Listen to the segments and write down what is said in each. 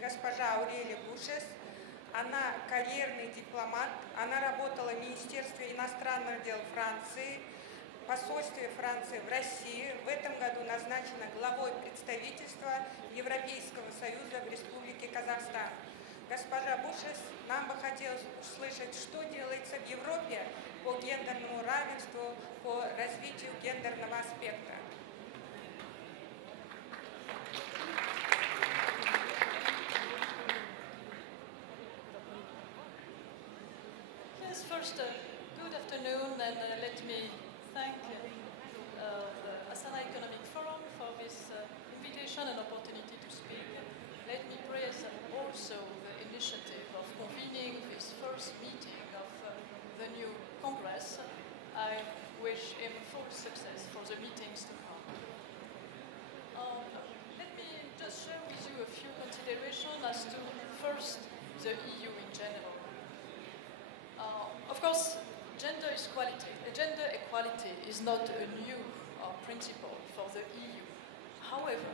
госпожа Аурелия Бушес. Она карьерный дипломат, она работала в Министерстве иностранных дел Франции, посольстве Франции в России. В этом году назначена главой представительства Европейского Союза в Республике Казахстан. Госпожа Бушес, нам бы хотелось услышать, что делается в Европе по гендерному равенству, по развитию гендерного аспекта. Yes, first, good afternoon, and let me thank the Astana Economic Forum for this invitation and opportunity to speak. Let me praise also the initiative of convening this first meeting of the new Congress. I wish him full success for the meetings to come. Let me just share with you a few considerations as to, first, the EU in general. Of course, gender equality is not a new principle for the EU. However,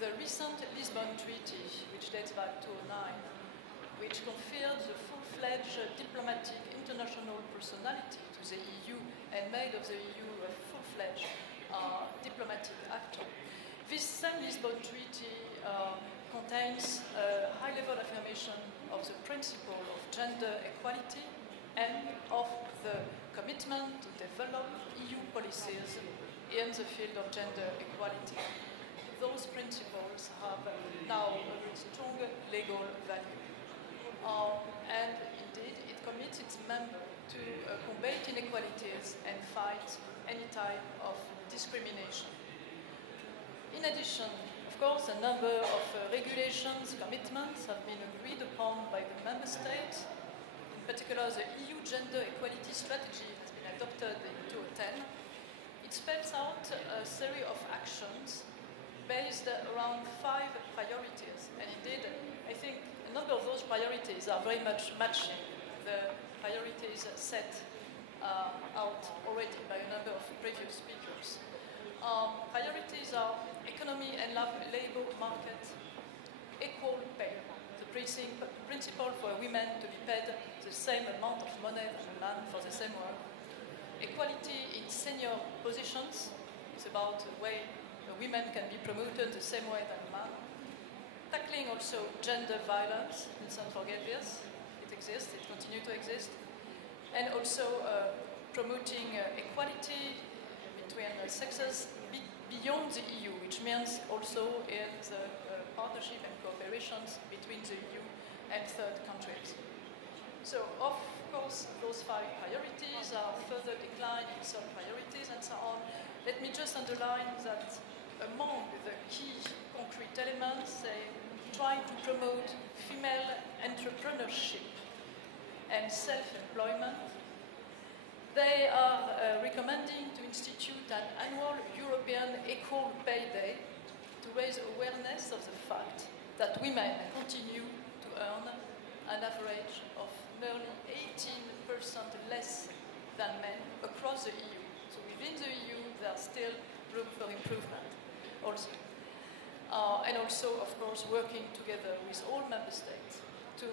the recent Lisbon Treaty, which dates back to 2009, which conferred the full-fledged diplomatic international personality to the EU and made of the EU a full-fledged diplomatic actor. This same Lisbon Treaty contains a high-level affirmation of the principle of gender equality and of the commitment to develop EU policies in the field of gender equality. Those principles have now a very strong legal value. And indeed, it commits its members to combat inequalities and fight any type of discrimination. In addition, of course, a number of regulations, commitments have been agreed upon by the member states. In particular, the EU Gender Equality Strategy has been adopted in 2010. It spells out a series of actions based around 5 priorities. And indeed, I think a number of those priorities are very much matching the priorities set out already by a number of previous speakers. Priorities are economy and labor market, equal pay, the principle for women to be paid the same amount of money as a man for the same work. Equality in senior positions, it's about the way women can be promoted the same way than men. Tackling also gender violence, let's not forget this, it exists, it continues to exist. And also promoting equality between sexes beyond the EU, which means also in the partnership and cooperations between the EU and third countries. So, of course, those 5 priorities are further declined in some priorities and so on. Let me just underline that among the key concrete elements, they try to promote female entrepreneurship and self-employment. They are recommending to institute an annual European Equal Pay Day to raise awareness of the fact that women continue to earn an average of nearly 18% less than men across the EU. So within the EU, there's still room for improvement also. And also, of course, working together with all member states to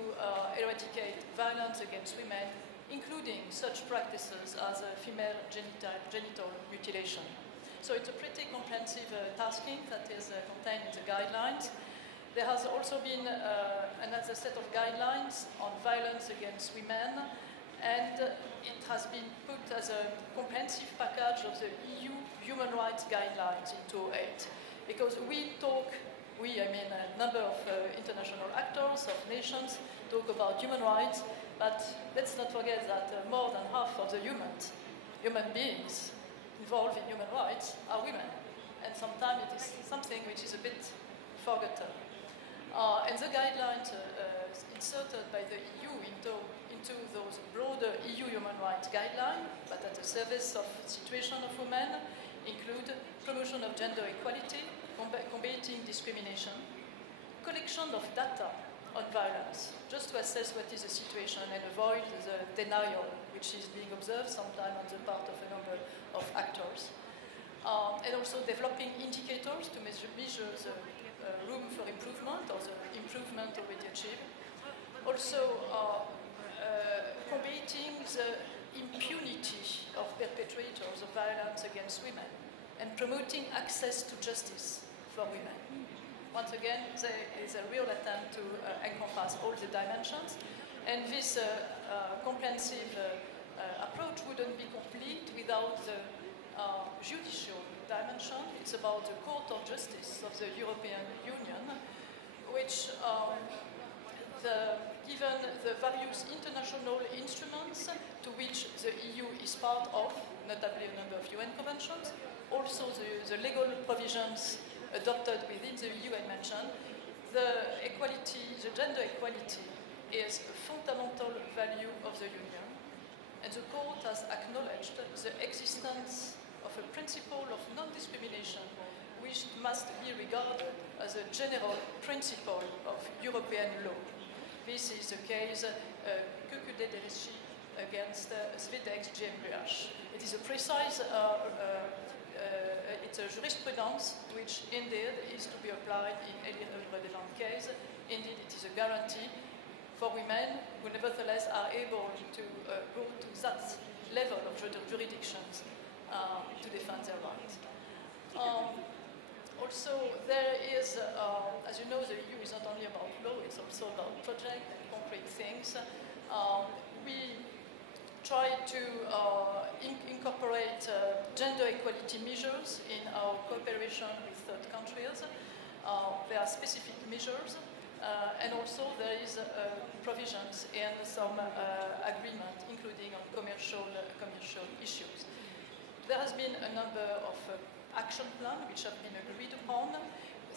eradicate violence against women, including such practices as female genital mutilation. So it's a pretty comprehensive tasking that is contained in the guidelines. There has also been another set of guidelines on violence against women, and it has been put as a comprehensive package of the EU human rights guidelines in 2008. Because I mean a number of international actors, of nations, talk about human rights, but let's not forget that more than half of the human beings involved in human rights are women. And sometimes it is something which is a bit forgotten. And the guidelines inserted by the EU into those broader EU human rights guidelines, but at the service of situation of women, include promotion of gender equality, combating discrimination, collection of data on violence, just to assess what is the situation and avoid the denial which is being observed sometimes on the part of a number of actors. And also developing indicators to measure the room for improvement or the improvement already achieved. Also, combating the impunity of perpetrators of violence against women and promoting access to justice for women. Once again, there is a real attempt to encompass all the dimensions, and this comprehensive approach wouldn't be complete without the judicial dimension. It's about the Court of Justice of the European Union, which, given the various international instruments to which the EU is part of, notably a number of UN conventions, also the legal provisions adopted within the EU I mentioned, the gender equality is a fundamental value of the Union, and the Court has acknowledged the existence of a principle of non-discrimination which must be regarded as a general principle of European law. This is the case against Svedek GmbH. It is a precise it's a jurisprudence which indeed is to be applied in any relevant case. Indeed, it is a guarantee for women who nevertheless are able to go to that level of jurisdictions to defend their rights. Also, there is, as you know, the EU is not only about law, it's also about projects and concrete things. We try to incorporate gender equality measures in our cooperation with third countries. There are specific measures, and also there is provisions in some agreement, including on commercial issues. There has been a number of action plans which have been agreed upon.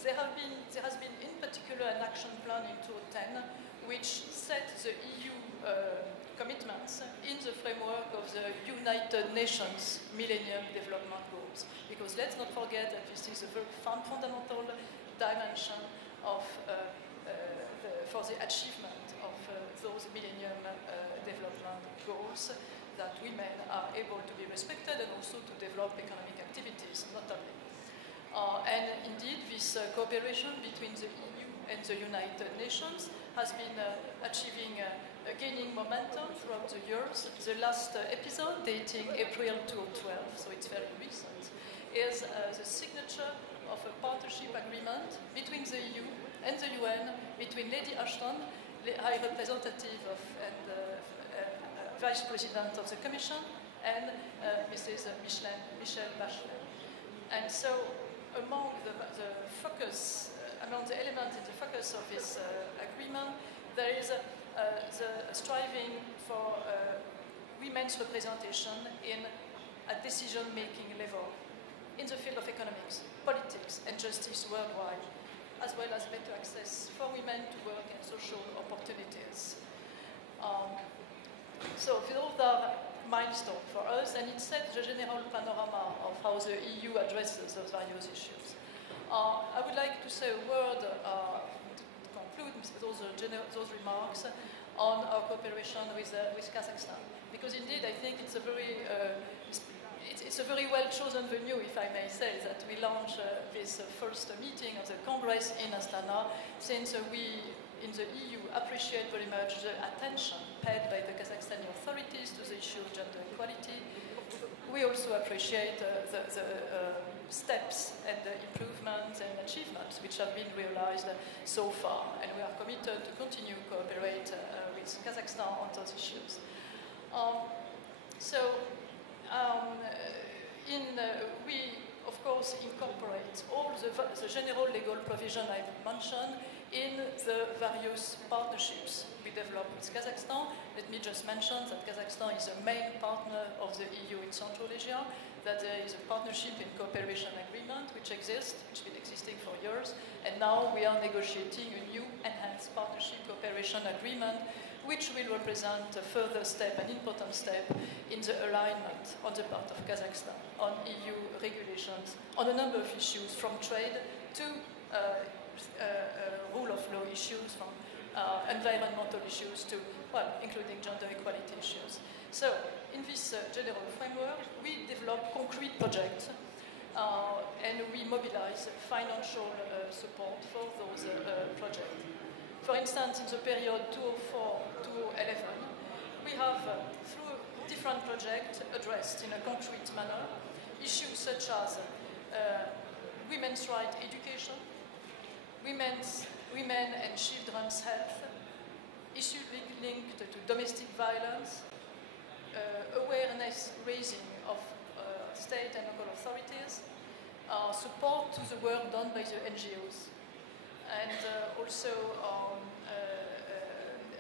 There has been in particular an action plan in 2010 which set the EU commitments in the framework of the United Nations Millennium Development Goals. Because let's not forget that this is a very fundamental dimension of for the achievement of those Millennium Development Goals, that women are able to be respected and also to develop economic activities, notably. And indeed, this cooperation between the EU and the United Nations has been gaining momentum throughout the years. The last episode, dating April 2012, so it's very recent, is the signature of a partnership agreement between the EU and the UN, between Lady Ashton, the High Representative and Vice President of the Commission, and Mrs. Michelle Bachelet. And so, among the elements in the focus of this agreement, there is the striving for women's representation at decision-making level in the field of economics, politics, and justice worldwide, as well as better access for women to work and social opportunities. So those are milestones for us, and it sets the general panorama of how the EU addresses those various issues. I would like to say a word to conclude those remarks on our cooperation with Kazakhstan, because indeed I think it's a very well chosen venue, if I may say, that we launch this first meeting of the Congress in Astana, since we in the EU appreciate very much the attention paid by the Kazakhstani authorities to the issue of gender equality. We also appreciate the steps and the improvements and achievements which have been realized so far, and we are committed to continue to cooperate with Kazakhstan on those issues. We of course incorporate all the general legal provision I've mentioned in the various partnerships we develop with Kazakhstan. Let me just mention that Kazakhstan is a main partner of the EU in Central Asia, that there is a partnership and cooperation agreement which exists, which has been existing for years, and now we are negotiating a new enhanced partnership cooperation agreement which will represent a further step, an important step in the alignment on the part of Kazakhstan on EU regulations on a number of issues, from trade to rule of law issues, from environmental issues to, well, including gender equality issues. So, in this general framework, we develop concrete projects and we mobilize financial support for those projects. For instance, in the period 2004-2011, we have, through different projects, addressed in a concrete manner issues such as women's rights education, women and children's health, issues linked to domestic violence, awareness raising of state and local authorities, support to the work done by the NGOs, and also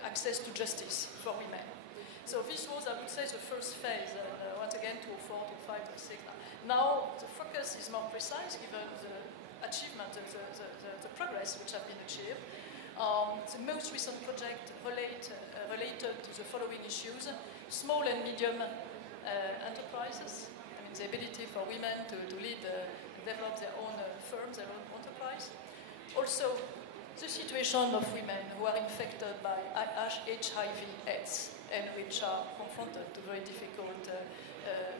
access to justice for women. So this was, I would say, the first phase, once again, 2004, 2005, 2006. Now the focus is more precise given the achievement, the progress which have been achieved. The most recent project related to the following issues: small and medium enterprises, I mean the ability for women to lead, develop their own firms, their own enterprise. Also, the situation of women who are infected by HIV/AIDS and which are confronted to very difficult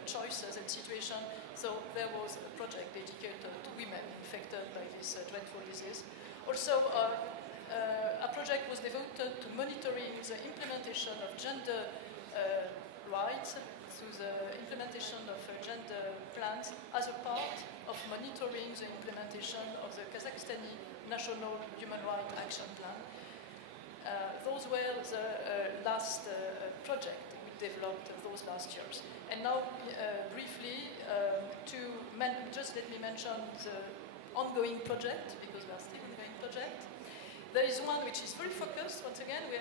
choices and situations. So there was a project dedicated to women infected by this dreadful disease. Also, a project was devoted to monitoring the implementation of gender rights through the implementation of gender plans as a part of monitoring the implementation of the Kazakhstani National Human Rights Action Plan. Those were the last project we developed those last years. And now, briefly, just let me mention the ongoing project, because we are still ongoing project. There is one which is very focused. Once again, we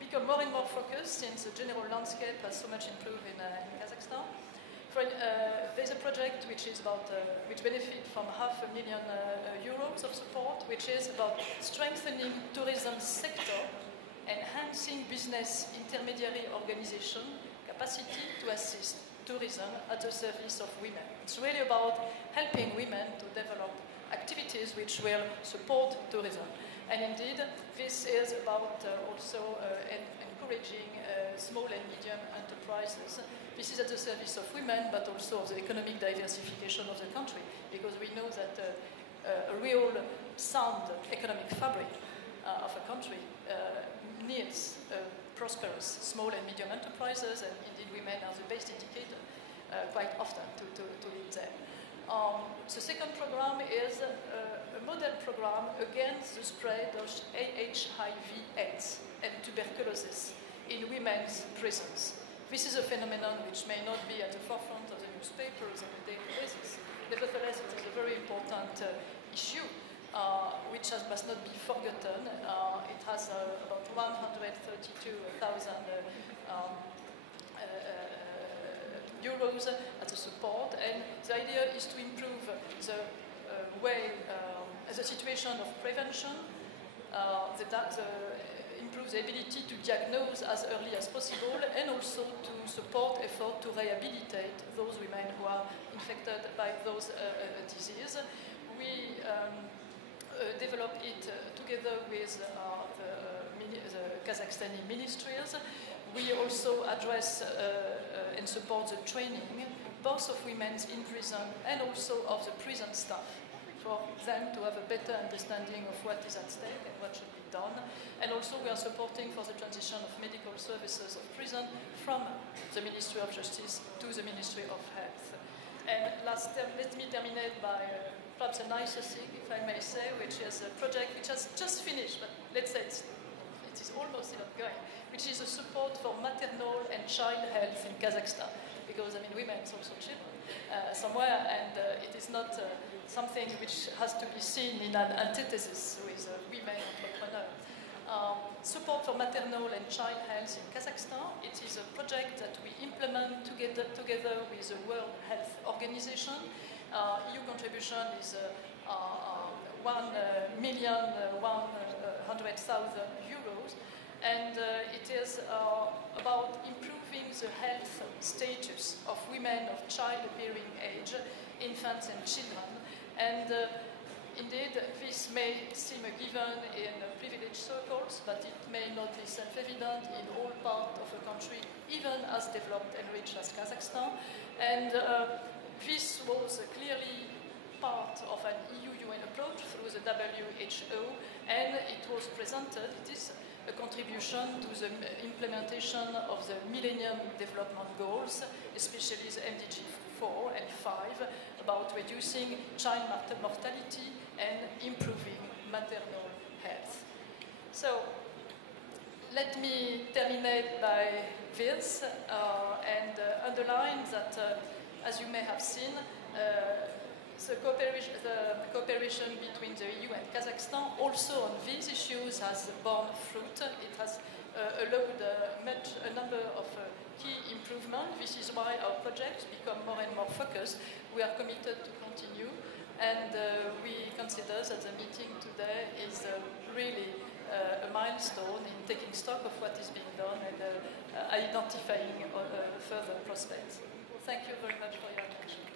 become more and more focused since the general landscape has so much improved in Kazakhstan. There's a project which is about which benefit from €500,000 of support, which is about strengthening tourism sector, enhancing business intermediary organization capacity to assist tourism at the service of women. It's really about helping women to develop activities which will support tourism. And indeed, this is about also encouraging small and medium enterprises. This is at the service of women, but also of the economic diversification of the country, because we know that a real sound economic fabric of a country needs prosperous small and medium enterprises, and indeed women are the best indicator quite often to lead them. The second program is a model program against the spread of HIV/AIDS and tuberculosis in women's prisons. This is a phenomenon which may not be at the forefront of the newspapers on a daily basis. Nevertheless, it is a very important issue which must not be forgotten. It has about 132,000 euros as a support, and the idea is to improve the the situation of prevention, improve the ability to diagnose as early as possible, and also to support effort to rehabilitate those women who are infected by those diseases. We developed it together with the Kazakhstani ministries. We also address and support the training, both of women in prison and also of the prison staff, for them to have a better understanding of what is at stake and what should be done. And also we are supporting for the transition of medical services of prison from the Ministry of Justice to the Ministry of Health. And let me terminate by perhaps a nicer thing, if I may say, which is a project which has just finished, but let's say it is almost still ongoing, which is a support for maternal and child health in Kazakhstan. Because, I mean, women is also children somewhere, and it is not something which has to be seen in an antithesis with women entrepreneurs. Support for maternal and child health in Kazakhstan. It is a project that we implement together with the World Health Organization. EU contribution is 1,100,000 euros, and it is about improving the health status of women of childbearing age, infants and children. And indeed, this may seem a given in privileged circles, but it may not be self-evident in all parts of a country, even as developed and rich as Kazakhstan. And This was clearly part of an EU-UN approach through the WHO, and it was presented, it is a contribution to the implementation of the Millennium Development Goals, especially the MDG 4 and 5, about reducing child mortality and improving maternal health. So, let me terminate by this and underline that, as you may have seen, the cooperation between the EU and Kazakhstan also on these issues has borne fruit. It has allowed a number of key improvements. This is why our projects become more and more focused. We are committed to continue, and we consider that the meeting today is really a milestone in taking stock of what is being done and identifying further prospects. Thank you very much for your attention.